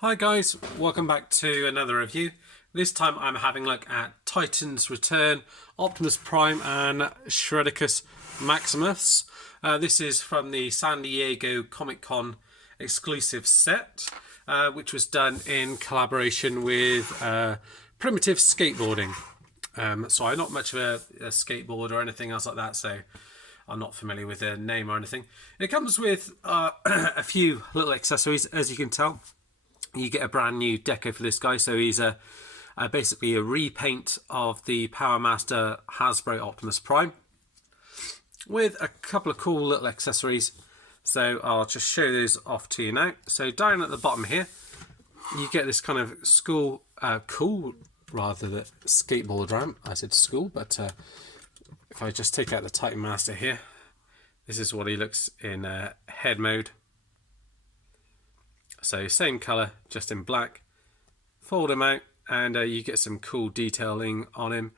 Hi guys, welcome back to another review. This time I'm having a look at Titan's Return, Optimus Prime and Shreddicus Maximus. This is from the San Diego Comic Con exclusive set, which was done in collaboration with Primitive Skateboarding. So I'm not much of a skateboarder or anything else like that, so I'm not familiar with their name or anything. It comes with a few little accessories, as you can tell. You get a brand new deco for this guy, so he's basically a repaint of the Powermaster Hasbro Optimus Prime with a couple of cool little accessories. So I'll just show those off to you now. So down at the bottom here, you get this kind of cool rather than skateboard ramp. I said school, but if I just take out the Titan Master here, this is what he looks in head mode. So same colour, just in black. Fold him out and you get some cool detailing on him.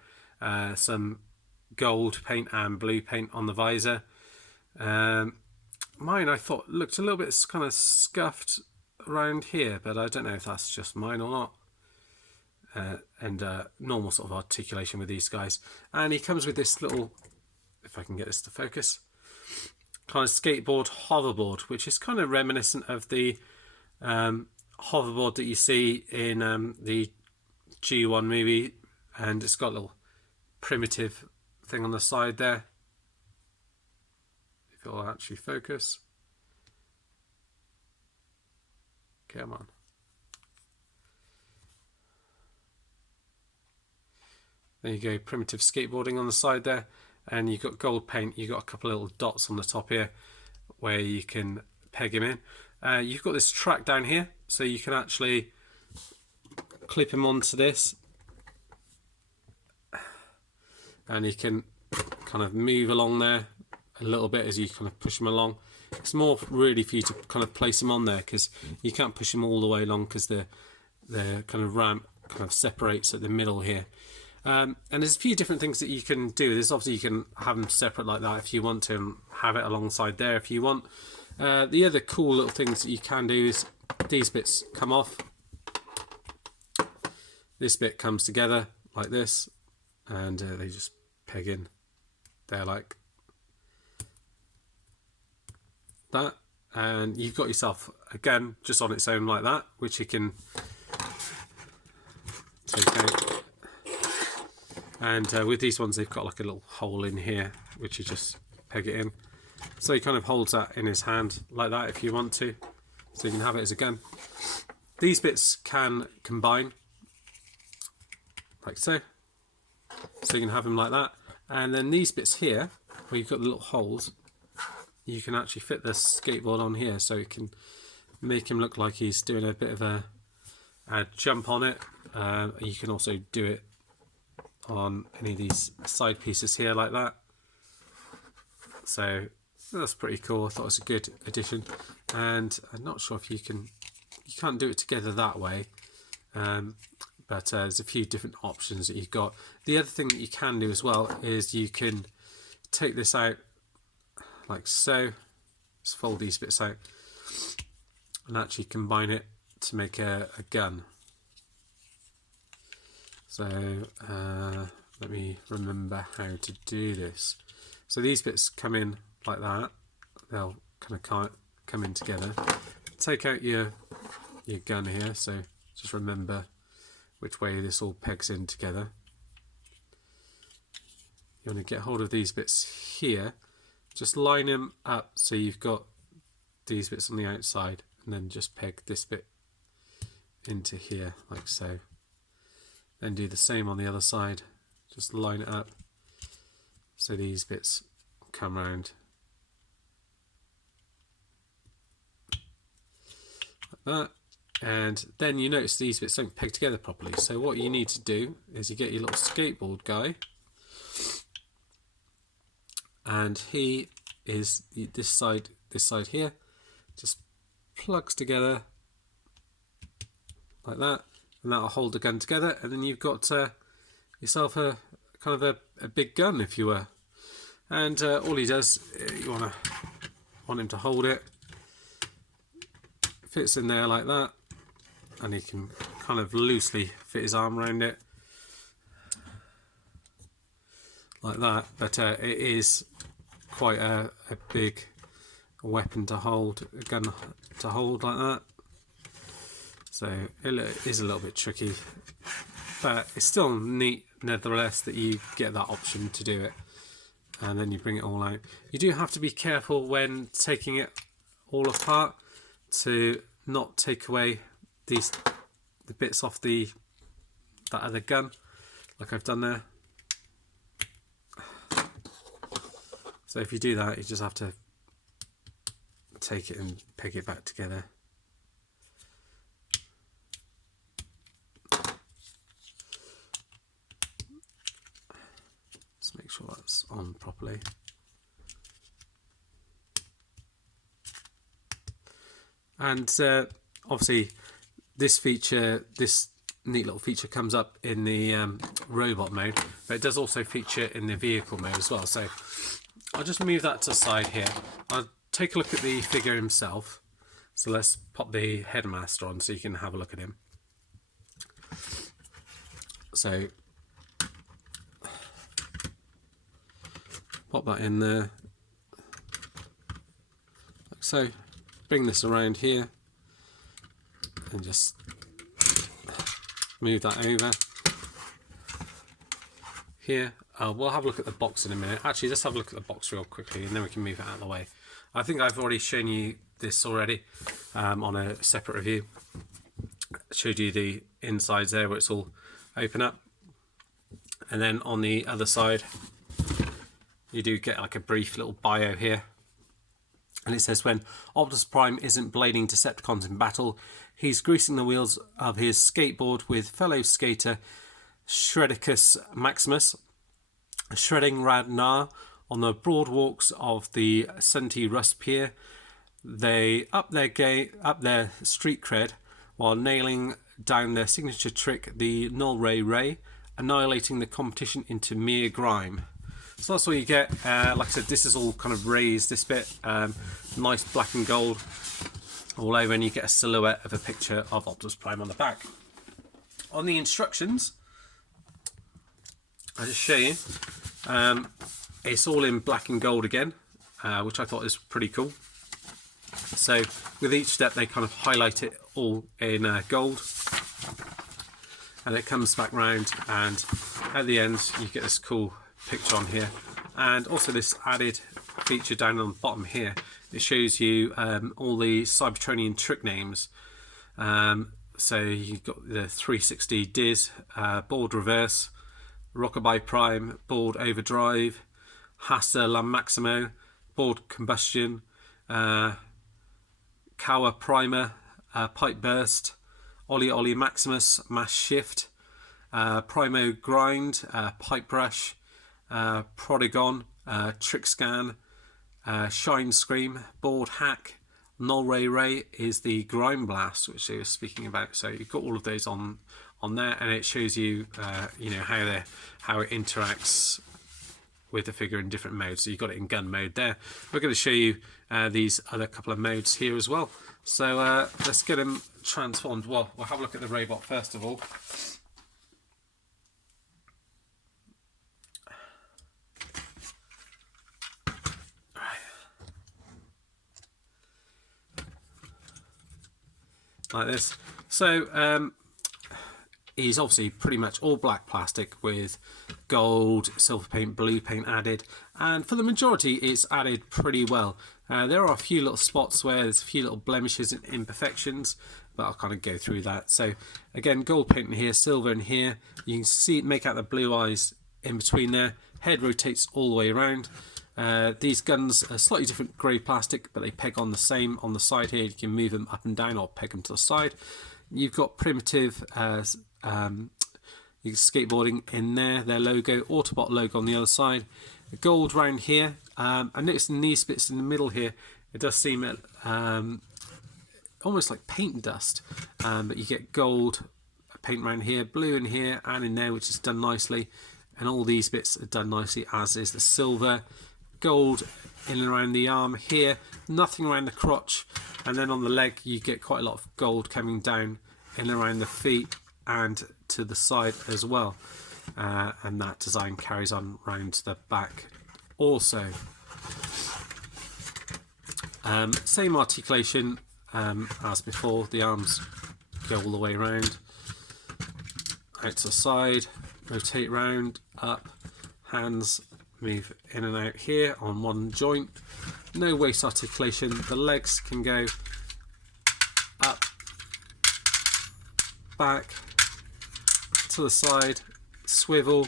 Some gold paint and blue paint on the visor. Mine I thought looked a little bit kind of scuffed around here, but I don't know if that's just mine or not. Normal sort of articulation with these guys. And he comes with this little, if I can get this to focus, kind of skateboard hoverboard, which is kind of reminiscent of the hoverboard that you see in the G1 movie, and it's got a little primitive thing on the side there. If it'll actually focus. Come on. There you go, primitive skateboarding on the side there, and you've got gold paint. You've got a couple of little dots on the top here where you can peg him in. You've got this track down here, so you can actually clip him onto this, and you can kind of move along there a little bit as you kind of push him along. It's more really for you to kind of place him on there, because you can't push him all the way along because the kind of ramp kind of separates at the middle here. And there's a few different things that you can do. There's obviously, you can have them separate like that if you want to, and have it alongside there if you want. The other cool little things that you can do is these bits come off. This bit comes together like this, and they just peg in there like that. And you've got yourself, again, just on its own like that, which you can take out. And with these ones, they've got like a little hole in here, which you just peg it in. So he kind of holds that in his hand like that if you want to. So you can have it as a gun. These bits can combine like so. So you can have them like that. And then these bits here, where you've got the little holes, you can actually fit the skateboard on here, so it can make him look like he's doing a bit of a jump on it. You can also do it on any of these side pieces here like that. So that's pretty cool. I thought it was a good addition, and I'm not sure if you can't do it together that way, but there's a few different options that you've got. The other thing that you can do as well is you can take this out like so, just fold these bits out and actually combine it to make a gun. So let me remember how to do this. So these bits come in like that. They'll kind of come in together. Take out your gun here, so just remember which way this all pegs in together. You want to get hold of these bits here. Just line them up so you've got these bits on the outside, and then just peg this bit into here like so. Then do the same on the other side. Just line it up so these bits come round like that. And then you notice these bits don't peg together properly. So what you need to do is you get your little skateboard guy, and he is this side here, just plugs together like that, and that'll hold the gun together, and then you've got yourself a kind of a big gun, if you were. And all he does, you want him to hold it, fits in there like that, and he can kind of loosely fit his arm around it like that, but it is quite a big weapon to hold, a gun to hold like that, so it is a little bit tricky, but it's still neat nevertheless that you get that option to do it, and then you bring it all out. You do have to be careful when taking it all apart to not take away the bits off that other gun, like I've done there. So if you do that, you just have to take it and peg it back together. Just make sure that's on properly. And obviously this neat little feature comes up in the robot mode, but it does also feature in the vehicle mode as well. So I'll just move that to the side here. I'll take a look at the figure himself. So let's pop the headmaster on so you can have a look at him. So pop that in there. Like so. Bring this around here and just move that over here. We'll have a look at the box in a minute. Actually, let's have a look at the box real quickly and then we can move it out of the way. I think I've already shown you this already on a separate review. I showed you the insides there where it's all open up, and then on the other side you do get like a brief little bio here, and it says when Optimus Prime isn't blading Decepticons in battle, he's greasing the wheels of his skateboard with fellow skater Shreddicus Maximus, shredding Radnar on the broad walks of the 70 Rust Pier. They up their street cred while nailing down their signature trick, the Null Ray, annihilating the competition into mere grime. So that's what you get. Like I said, this is all kind of raised, this bit. Nice black and gold all over, and you get a silhouette of a picture of Optimus Prime on the back. On the instructions, I'll just show you. It's all in black and gold again, which I thought is pretty cool. So with each step they kind of highlight it all in gold, and it comes back round, and at the end you get this cool picture on here, and also this added feature down on the bottom here. It shows you all the Cybertronian trick names. So you've got the 360 Diz, board reverse, Rockabye Prime, board overdrive, Hasta La Maximo, board combustion, Kawa Primer, pipe burst, Ollie Ollie Maximus, mass shift, Primo grind, pipe brush, Prodigon, trick scan, shine scream, board hack, Null Ray is the grime blast, which they were speaking about. So you've got all of those on there, and it shows you you know how it interacts with the figure in different modes. So you've got it in gun mode there. We're going to show you these other couple of modes here as well. So let's get them transformed. Well, we'll have a look at the robot first of all. Like this. So he's obviously pretty much all black plastic with gold, silver paint, blue paint added, and for the majority it's added pretty well. There are a few little spots where there's a few little blemishes and imperfections, but I'll kind of go through that. So again, gold paint in here, silver in here. You can see, make out the blue eyes in between there. Head rotates all the way around. These guns are slightly different grey plastic, but they peg on the same on the side here. You can move them up and down or peg them to the side. You've got Primitive skateboarding in there, their logo, Autobot logo on the other side. The gold round here, and notice in these bits in the middle here, it does seem almost like paint dust, but you get gold paint around here, blue in here and in there, which is done nicely, and all these bits are done nicely, as is the silver. Gold in and around the arm here, nothing around the crotch, and then on the leg you get quite a lot of gold coming down in and around the feet and to the side as well, and that design carries on round to the back also. Same articulation as before, the arms go all the way around, out to the side, rotate round, up, hands move in and out here on one joint, no waist articulation, the legs can go up, back, to the side, swivel,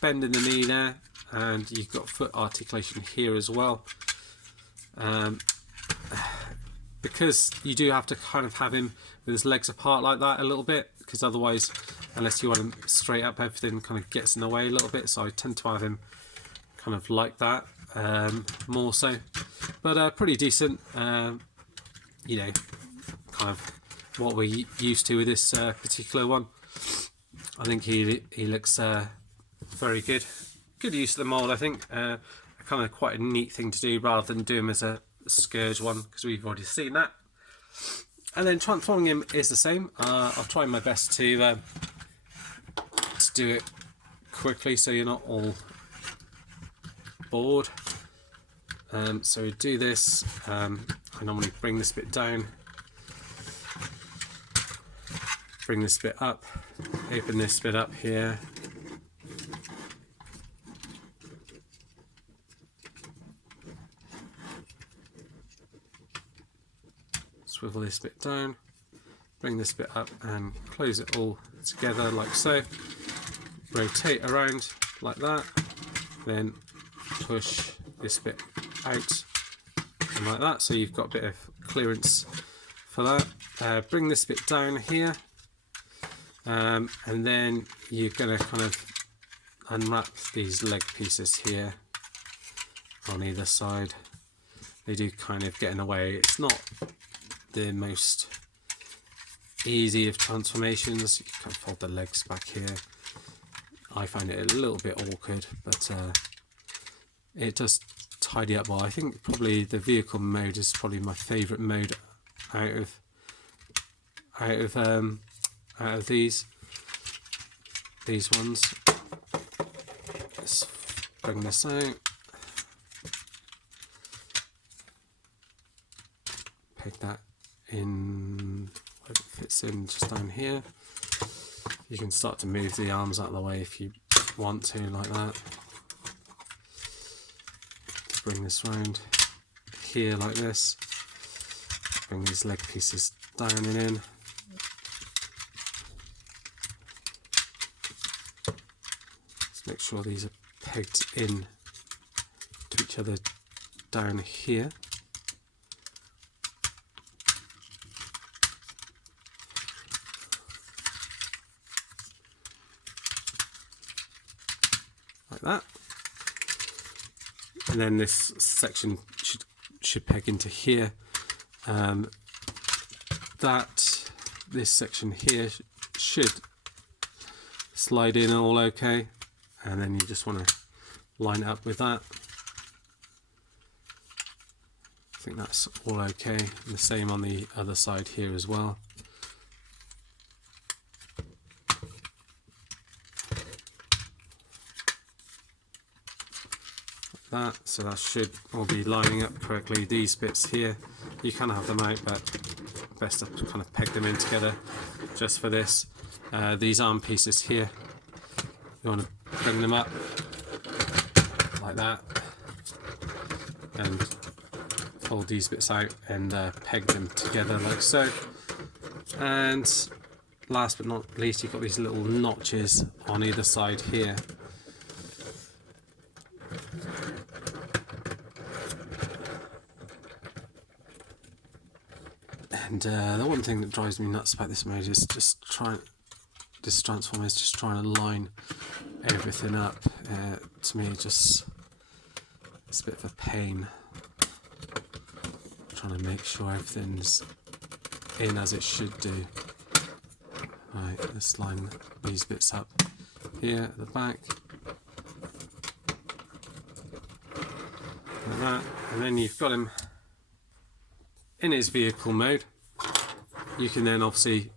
bend in the knee there, and you've got foot articulation here as well. Because you do have to kind of have him with his legs apart like that a little bit, because otherwise, unless you want him straight up, everything kind of gets in the way a little bit, so I tend to have him kind of like that, more so, but pretty decent, you know, kind of what we're used to with this particular one. I think he looks very good use of the mould. I think kind of quite a neat thing to do rather than do him as a scourge one, because we've already seen that. And then transforming him is the same. I'll try my best to do it quickly so you're not all bored. So we do this. I normally bring this bit down, bring this bit up, open this bit up here, swivel this bit down, bring this bit up and close it all together like so, rotate around like that, then push this bit out and like that, so you've got a bit of clearance for that. Bring this bit down here, and then you're going to kind of unwrap these leg pieces here on either side. They do kind of get in the way. It's not the most easy of transformations. You can fold the legs back here. I find it a little bit awkward, but it does tidy up well. I think probably the vehicle mode is probably my favourite mode out of these ones. Let's bring this out. Peg that in where it fits in, just down here. You can start to move the arms out of the way if you want to, like that. Bring this round here like this. Bring these leg pieces down and in. Let's make sure these are pegged in to each other down here. Like that. And then this section should peg into here. This section here should slide in all okay, and then you just want to line it up with that. I think that's all okay, and the same on the other side here as well. That, so that should all be lining up correctly. These bits here, you can have them out, but best to kind of peg them in together just for this. These arm pieces here, you want to bring them up like that and fold these bits out and peg them together like so. And last but not least, you've got these little notches on either side here. And the one thing that drives me nuts about this mode is this transform is just trying to line everything up. To me, it's a bit of a pain. Trying to make sure everything's in as it should do. Right, let's line these bits up here at the back. Like that. And then you've got him in his vehicle mode. You can then obviously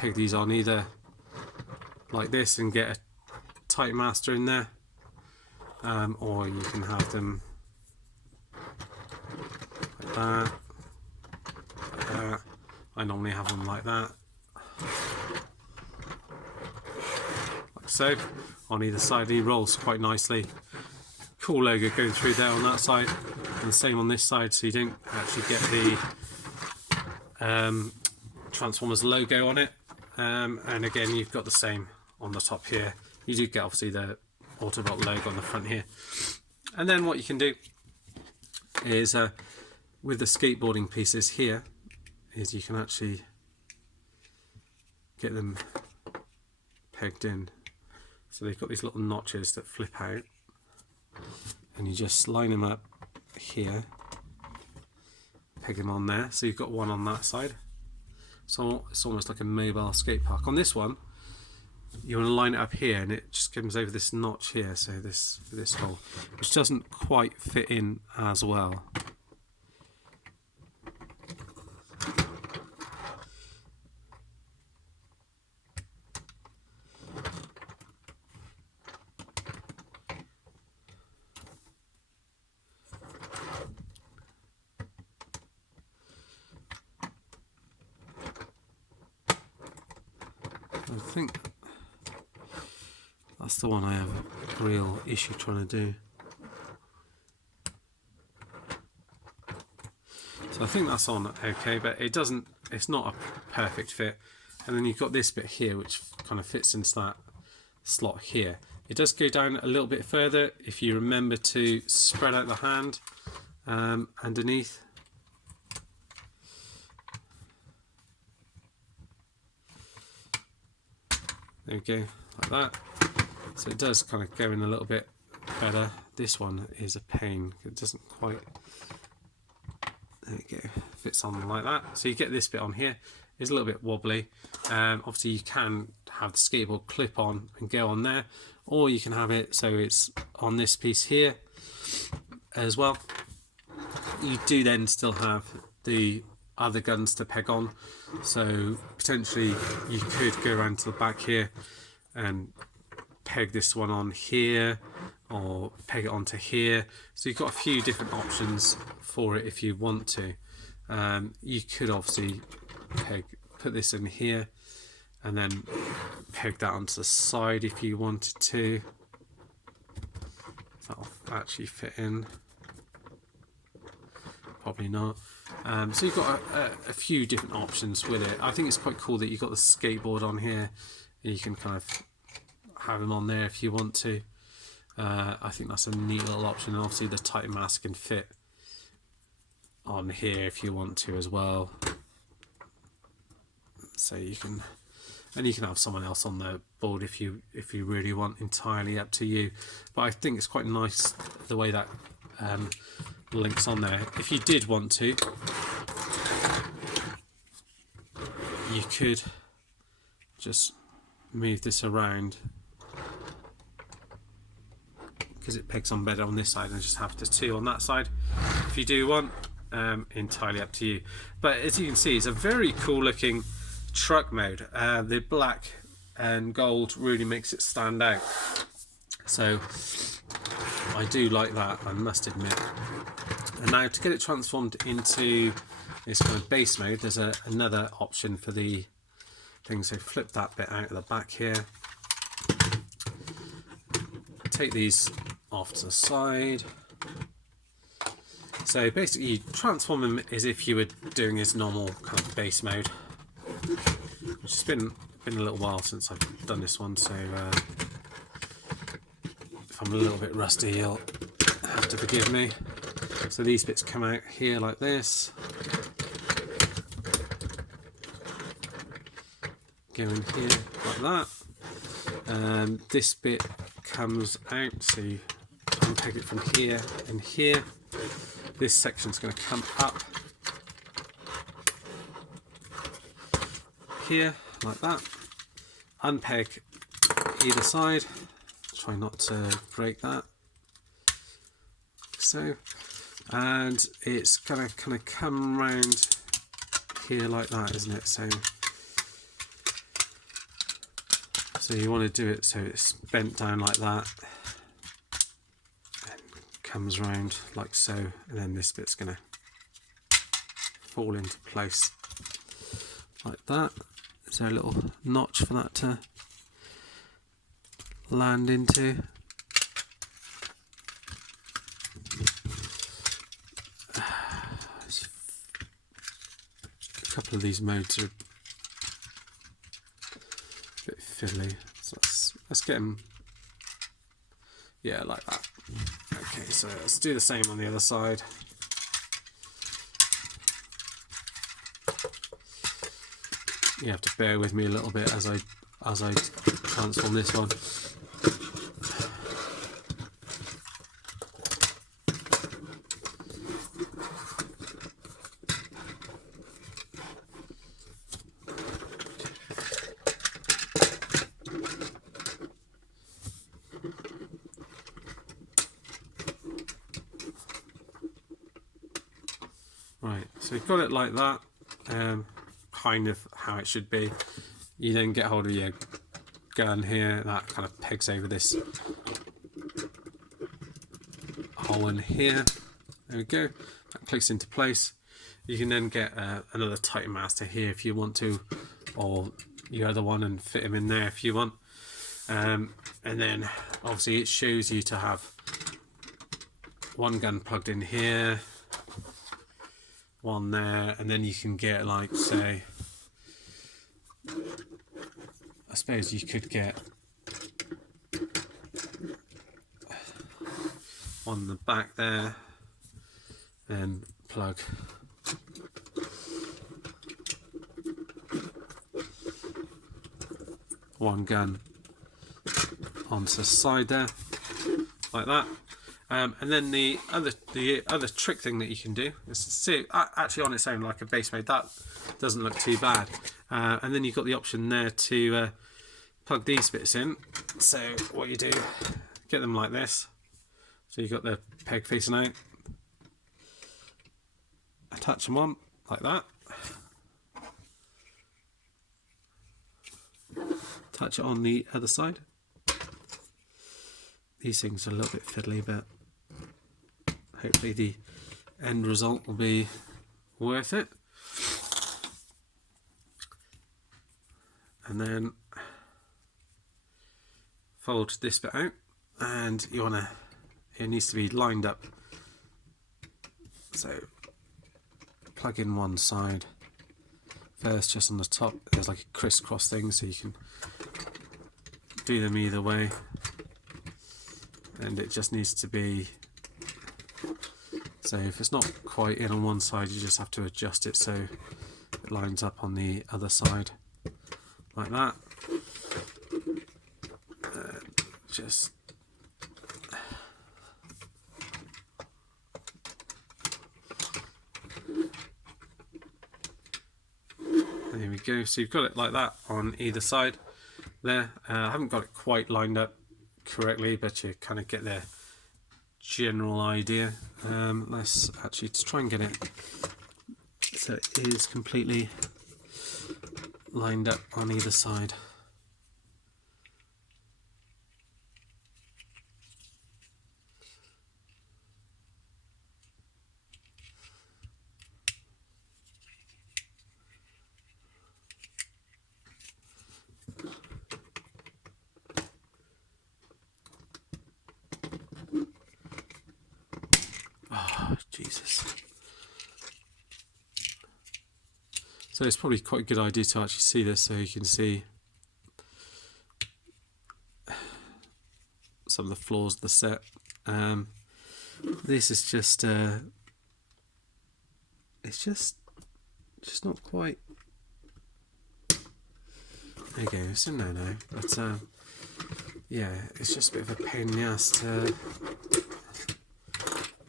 peg these on either like this and get a tight master in there, or you can have them like that, like that. I normally have them like that, like so, on either side. He rolls quite nicely. Cool logo going through there on that side, and the same on this side, so you don't actually get the Transformers logo on it. And again, you've got the same on the top here. You do get obviously the Autobot logo on the front here. And then what you can do is with the skateboarding pieces here, is you can actually get them pegged in. So they've got these little notches that flip out, and you just line them up here, peg them on there. So you've got one on that side. So it's almost like a mobile skate park. On this one, you want to line it up here, and it just comes over this notch here, so this hole, which doesn't quite fit in as well. I think that's the one I have a real issue trying to do. So I think that's on okay, but it doesn't, it's not a perfect fit. And then you've got this bit here which kind of fits into that slot here. It does go down a little bit further if you remember to spread out the hand underneath. There we go, like that. So it does kind of go in a little bit better. This one is a pain. It doesn't quite, there we go, fits on like that. So you get this bit on here. It's a little bit wobbly. Obviously you can have the skateboard clip on and go on there, or you can have it so it's on this piece here as well. You do then still have the other guns to peg on, so potentially you could go around to the back here and peg this one on here, or peg it onto here. So you've got a few different options for it if you want to. You could obviously put this in here and then peg that onto the side if you wanted to. That'll actually fit in. Probably not. So you've got a few different options with it. I think it's quite cool that you've got the skateboard on here. You can kind of have them on there if you want to. I think that's a neat little option. And obviously the tight mask can fit on here if you want to as well. So you can, and you can have someone else on the board if you really want, entirely up to you. But I think it's quite nice the way that links on there. If you did want to, you could just move this around because it pegs on better on this side, and just have the two on that side if you do want. Entirely up to you. But as you can see, it's a very cool looking truck mode. The black and gold really makes it stand out, so I do like that, I must admit. And now to get it transformed into this kind of base mode, there's another option for the thing. So flip that bit out of the back here, take these off to the side. So basically you transform him as if you were doing his normal kind of base mode, which has been a little while since I've done this one, so if I'm a little bit rusty, you'll have to forgive me. So these bits come out here like this, go in here like that. This bit comes out, so you unpeg it from here and here. This section's going to come up here like that. Unpeg either side. Try not to break that. So, and it's going to come round here like that, isn't it? So So you want to do it so it's bent down like that, and comes round like so, and then this bit's going to fall into place like that. Is there a little notch for that to land into? A couple of these modes are a bit fiddly, so let's get them, yeah, like that. Okay, so let's do the same on the other side. You have to bear with me a little bit as I transform this one. Right, so you've got it like that, kind of how it should be. You then get hold of your gun here, that kind of pegs over this hole in here. There we go, that clicks into place. You can then get another Titan Master here if you want to, or your other one, and fit him in there if you want. And then obviously it shows you to have one gun plugged in here, one there, and then you can get, like, say, I suppose you could get one in the back there and plug one gun onto the side there, like that. And then the other trick thing that you can do is to see actually on its own, like a base mode, that doesn't look too bad. And then you've got the option there to plug these bits in. So what you do, get them like this. So you've got the peg facing out. Attach them on like that. Attach it on the other side. These things are a little bit fiddly, but hopefully the end result will be worth it. And then fold this bit out, and it needs to be lined up. So plug in one side first, just on the top. There's like a crisscross thing, so you can do them either way. And it just needs to be, so if it's not quite in on one side, you just have to adjust it so it lines up on the other side, like that. Just there we go. So you've got it like that on either side there. I haven't got it quite lined up correctly, but you kind of get the general idea. Let's actually try and get it so it is completely lined up on either side. Jesus. So it's probably quite a good idea to actually see this, so you can see some of the flaws of the set. This is just it's just not quite. There you go, it's in there now, but yeah, it's just a bit of a pain in the ass to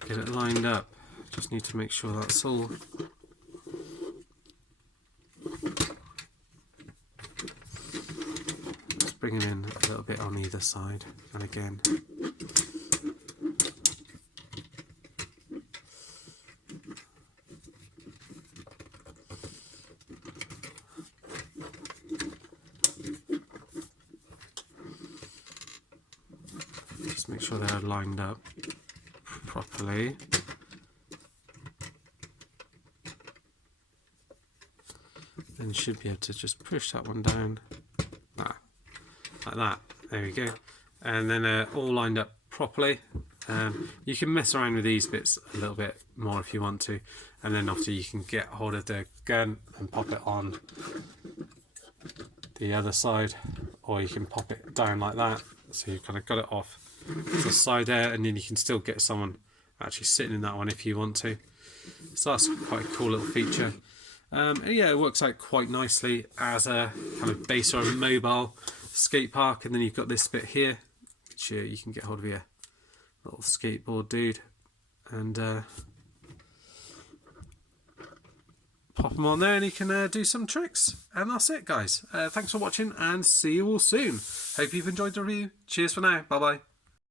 get it lined up. Just need to make sure that's all just bring it in a little bit on either side, and again Just make sure they're lined up properly. Then you should be able to just push that one down like that. There we go. And then all lined up properly. You can mess around with these bits a little bit more if you want to, and then after you can get hold of the gun and pop it on the other side, or you can pop it down like that, so you've kind of got it off to the side there, and then you can still get someone actually sitting in that one if you want to. So that's quite a cool little feature. Yeah, it works out quite nicely as a kind of base or a mobile skate park. And then you've got this bit here, which you can get hold of your little skateboard dude and pop them on there, and you can do some tricks. And that's it, guys. Thanks for watching, and see you all soon. Hope you've enjoyed the review. Cheers for now. Bye bye.